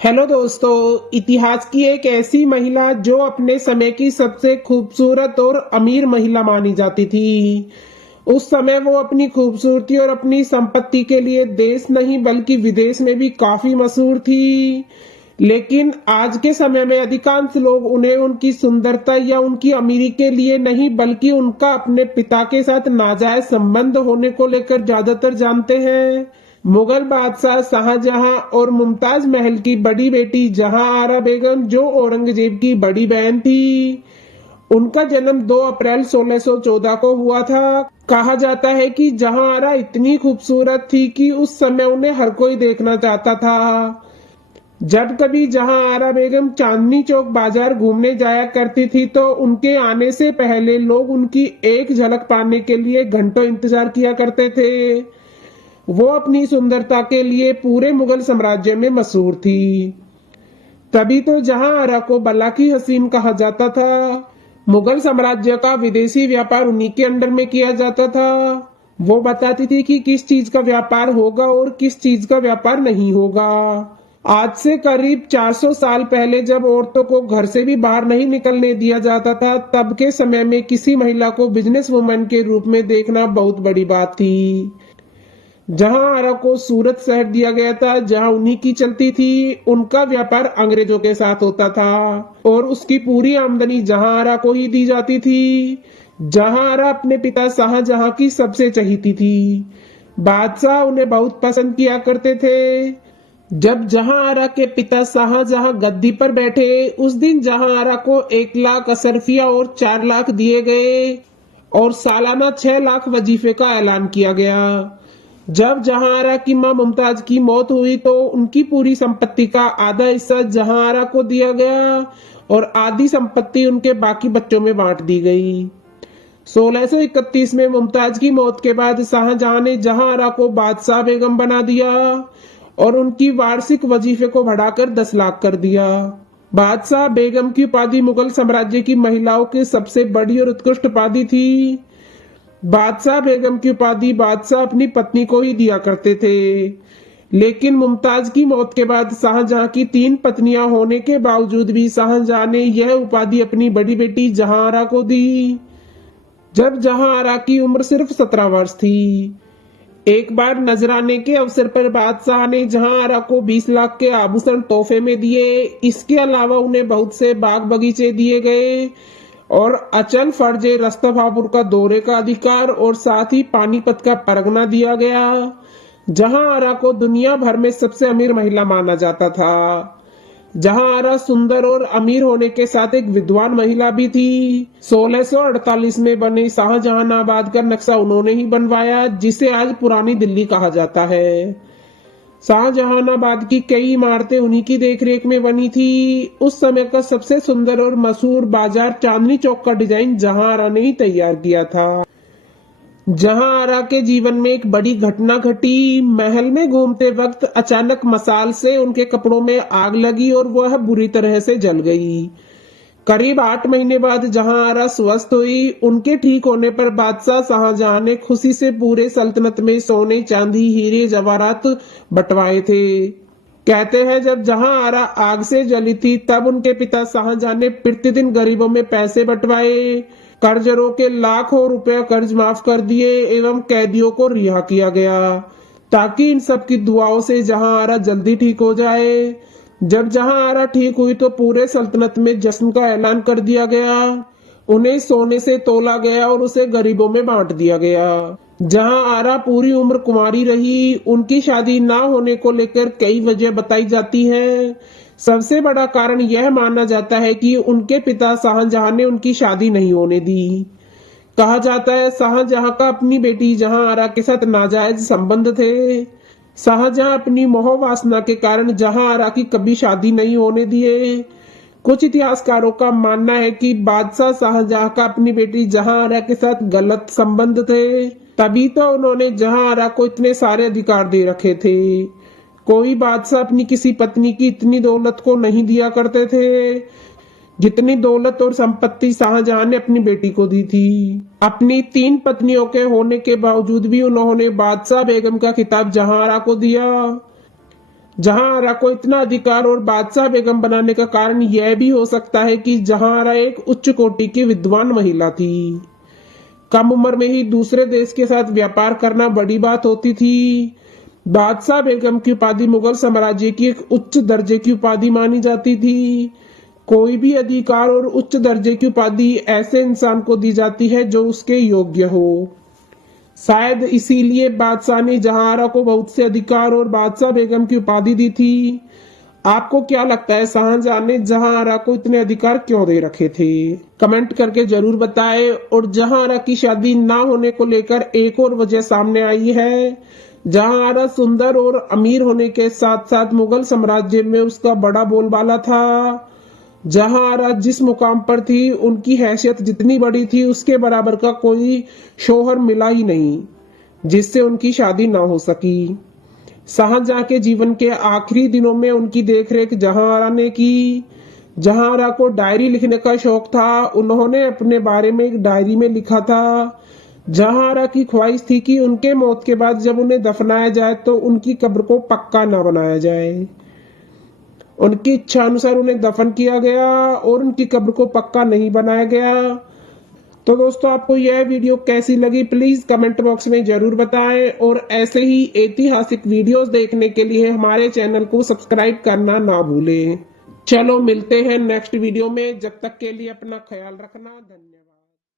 Hello दोस्तों। इतिहास की एक ऐसी महिला जो अपने समय की सबसे खूबसूरत और अमीर महिला मानी जाती थी। उस समय वो अपनी खूबसूरती और अपनी संपत्ति के लिए देश नहीं बल्कि विदेश में भी काफी मशहूर थी। लेकिन आज के समय में अधिकांश लोग उन्हें उनकी सुंदरता या उनकी अमीरी के लिए नहीं बल्कि उनका अपने पिता के साथ नाजायज संबंध होने को लेकर ज्यादातर जानते हैं। मुगल बादशाह शाहजहां और मुमताज महल की बड़ी बेटी जहां आरा बेगम जो औरंगजेब की बड़ी बहन थी, उनका जन्म 2 अप्रैल 1614 को हुआ था। कहा जाता है कि जहां आरा इतनी खूबसूरत थी कि उस समय उन्हें हर कोई देखना चाहता था। जब कभी जहां आरा बेगम चांदनी चौक बाजार घूमने जाया करती थी तो उनके आने से पहले लोग उनकी एक झलक पाने के लिए घंटों इंतजार किया करते थे। वो अपनी सुंदरता के लिए पूरे मुगल साम्राज्य में मशहूर थी। तभी तो जहां आरा को बला की हसीन कहा जाता था। मुगल साम्राज्य का विदेशी व्यापार उन्हीं के अंडर में किया जाता था। वो बताती थी कि किस चीज का व्यापार होगा और किस चीज का व्यापार नहीं होगा। आज से करीब 400 साल पहले जब औरतों को घर से भी बाहर नहीं निकलने दिया जाता था, तब के समय में किसी महिला को बिजनेस वुमन के रूप में देखना बहुत बड़ी बात थी। जहां आरा को सूरत शहर दिया गया था जहां उन्हीं की चलती थी। उनका व्यापार अंग्रेजों के साथ होता था और उसकी पूरी आमदनी जहां आरा को ही दी जाती थी। जहां आरा अपने पिता शाहजहां की सबसे चहीती थी। बादशाह उन्हें बहुत पसंद किया करते थे। जब जहां आरा के पिता शाहजहां गद्दी पर बैठे, उस दिन जहां आरा को 1 लाख असरफिया और 4 लाख दिए गए और सालाना 6 लाख वजीफे का ऐलान किया गया। जब जहां आरा की मां मुमताज की मौत हुई तो उनकी पूरी संपत्ति का आधा हिस्सा जहां आरा को दिया गया और आधी संपत्ति उनके बाकी बच्चों में बांट दी गई। 1631 में मुमताज की मौत के बाद शाहजहां ने जहां आरा को बादशाह बेगम बना दिया और उनकी वार्षिक वजीफे को बढ़ाकर 10 लाख कर दिया। बादशाह बेगम की उपाधि मुगल साम्राज्य की महिलाओं की सबसे बड़ी और उत्कृष्ट उपाधि थी। बादशाह बेगम की उपाधि बादशाह अपनी पत्नी को ही दिया करते थे। लेकिन मुमताज की मौत के बाद शाहजहां की 3 पत्नियां होने के बावजूद भी शाहजहां ने यह उपाधि अपनी बड़ी बेटी जहां आरा को दी। जब जहां आरा की उम्र सिर्फ 17 वर्ष थी, एक बार नजराने के अवसर पर बादशाह ने जहां आरा को 20 लाख के आभूषण तोहफे में दिए। इसके अलावा उन्हें बहुत से बाग बगीचे दिए गए और अचल फर्जे रस्ता भापुर का दौरे का अधिकार और साथ ही पानीपत का परगना दिया गया। जहां आरा को दुनिया भर में सबसे अमीर महिला माना जाता था। जहां आरा सुंदर और अमीर होने के साथ एक विद्वान महिला भी थी। 1648 में बने शाहजहानाबाद का नक्शा उन्होंने ही बनवाया, जिसे आज पुरानी दिल्ली कहा जाता है। शाहजहानाबाद की कई इमारतें उन्हीं की देखरेख में बनी थी। उस समय का सबसे सुंदर और मशहूर बाजार चांदनी चौक का डिजाइन जहां आरा ने ही तैयार किया था। जहां आरा के जीवन में एक बड़ी घटना घटी। महल में घूमते वक्त अचानक मसाल से उनके कपड़ों में आग लगी और वह बुरी तरह से जल गई। करीब 8 महीने बाद जहां आरा स्वस्थ हुई। उनके ठीक होने पर बादशाह शाहजहां ने खुशी से पूरे सल्तनत में सोने चांदी हीरे जवाहरात बंटवाए थे। कहते हैं जब जहां आरा आग से जली थी तब उनके पिता शाहजहां ने प्रतिदिन गरीबों में पैसे बंटवाए, कर्जरों के लाखों रुपए कर्ज माफ कर दिए एवं कैदियों को रिहा किया गया, ताकि इन सब की दुआओं से जहां आरा जल्दी ठीक हो जाए। जब जहां आरा ठीक हुई तो पूरे सल्तनत में जश्न का ऐलान कर दिया गया। उन्हें सोने से तोला गया और उसे गरीबों में बांट दिया गया। जहां आरा पूरी उम्र कुमारी रही। उनकी शादी ना होने को लेकर कई वजह बताई जाती हैं। सबसे बड़ा कारण यह माना जाता है कि उनके पिता शाहजहां ने उनकी शादी नहीं होने दी। कहा जाता है शाहजहां का अपनी बेटी जहां आरा के साथ नाजायज संबंध थे। शाहजहां अपनी मोह वासना के कारण जहां आरा की कभी शादी नहीं होने दिए। कुछ इतिहासकारों का मानना है कि बादशाह शाहजहां का अपनी बेटी जहां आरा के साथ गलत संबंध थे, तभी तो उन्होंने जहां आरा को इतने सारे अधिकार दे रखे थे। कोई बादशाह अपनी किसी पत्नी की इतनी दौलत को नहीं दिया करते थे जितनी दौलत और संपत्ति शाहजहां ने अपनी बेटी को दी थी। अपनी 3 पत्नियों के होने के बावजूद भी उन्होंने बादशाह बेगम का खिताब जहां आरा को दिया। जहांआरा को इतना अधिकार और बादशाह बेगम बनाने का कारण यह भी हो सकता है कि जहांआरा एक उच्च कोटि की विद्वान महिला थी। कम उम्र में ही दूसरे देश के साथ व्यापार करना बड़ी बात होती थी। बादशाह बेगम की उपाधि मुगल साम्राज्य की एक उच्च दर्जे की उपाधि मानी जाती थी। कोई भी अधिकार और उच्च दर्जे की उपाधि ऐसे इंसान को दी जाती है जो उसके योग्य हो। शायद इसीलिए बादशाह ने जहांआरा को बहुत से अधिकार और बादशाह बेगम की उपाधि दी थी। आपको क्या लगता है शाहजहां ने जहांआरा को इतने अधिकार क्यों दे रखे थे? कमेंट करके जरूर बताएं। और जहांआरा की शादी ना होने को लेकर एक और वजह सामने आई है। जहांआरा सुंदर और अमीर होने के साथ साथ मुगल साम्राज्य में उसका बड़ा बोलबाला था। जहांआरा जिस मुकाम पर थी उनकी हैसियत जितनी बड़ी थी उसके बराबर का कोई शौहर मिला ही नहीं, जिससे उनकी शादी ना हो सकी। शाहजहां के जीवन के आखिरी दिनों में उनकी देखरेख जहांआरा ने की। जहांआरा को डायरी लिखने का शौक था। उन्होंने अपने बारे में एक डायरी में लिखा था। जहांआरा की ख्वाहिश थी कि उनके मौत के बाद जब उन्हें दफनाया जाए तो उनकी कब्र को पक्का न बनाया जाए। उनकी इच्छा अनुसार उन्हें दफन किया गया और उनकी कब्र को पक्का नहीं बनाया गया। तो दोस्तों, आपको यह वीडियो कैसी लगी प्लीज कमेंट बॉक्स में जरूर बताएं। और ऐसे ही ऐतिहासिक वीडियोस देखने के लिए हमारे चैनल को सब्सक्राइब करना ना भूलें। चलो मिलते हैं नेक्स्ट वीडियो में, जब तक के लिए अपना ख्याल रखना। धन्यवाद।